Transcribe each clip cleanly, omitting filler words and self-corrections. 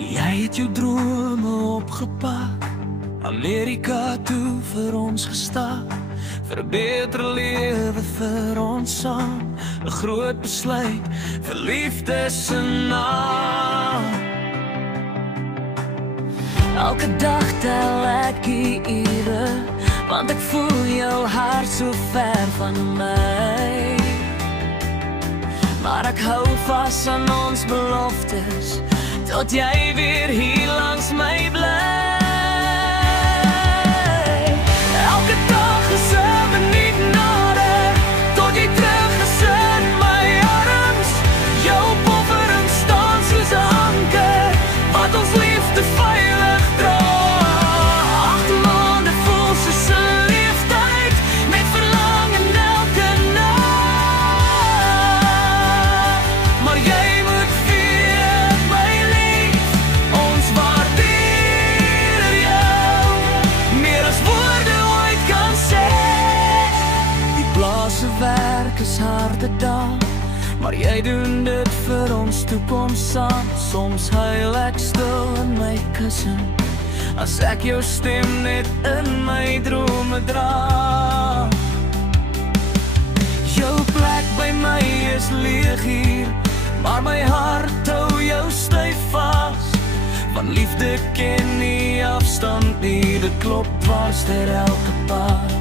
Jy het jou drome opgepak, Amerika toe vir ons gestap, vir 'n beter lewe vir ons saam, 'n groot besluit vir liefde se naam. Elke dag tel ek die ure, want ek voel jou hart so ver van my. Maar ek hou vas aan ons beloftes, tot jy weer hier langs my bly. Elke dag is 'n minuut nader, tot jy terug is in my arms. Jou poffering staan soos 'n anker, wat ons liefde veilig dra. 8 maande vol soos 'n leeftyd, met verlangen elke nag. Maar jy moet weet, my lief, ons waardeer jou, meer as woorde ooit kan sê. Die blaas werk is harde dag, maar jy doen dit vir ons toekoms saam. Soms huil ek stil in my kussen, as ek jou stem net in my drome dra. Jou plek by my is leeg hier, maar my hart hou jou styf vas. Van liefde ken nie afstand nie, dit klop dwars deur elke pas.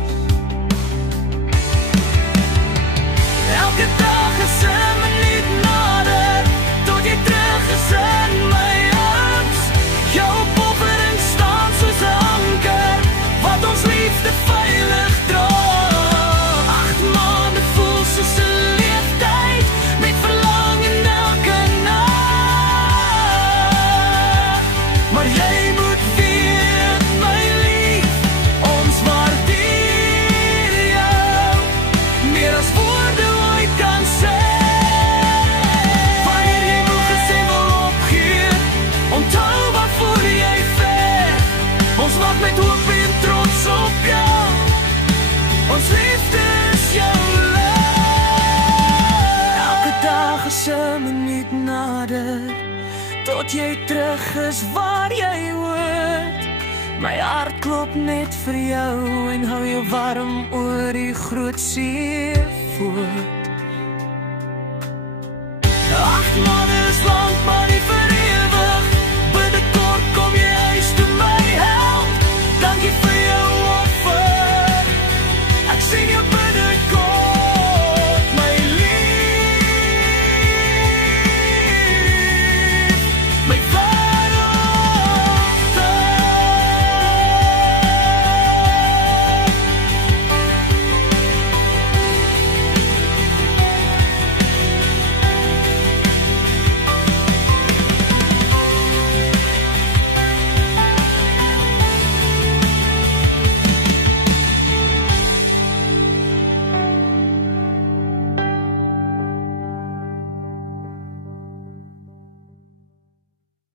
Elke dag is 'n minuut nader, tot jy terug is in my arms. Jou poffering staan soos 'n anker, wat ons liefde veilig dra. 8 maande voel soos 'n leeftyd, met verlangen elke nag. Maar jy moet weet, my lief, ons waardeer jou, meer as woorde ooit kan sê. Wanneer jy moeg is en wil opgee, onthou waarvoor jy veg. Ons wag met hoop en trots op jou, ons liefde is jou lig. Elke dag is 'n minuut nader, tot jy terug is waar jy hoort. My hart klop net vir jou en hou jou warm oor die groot see.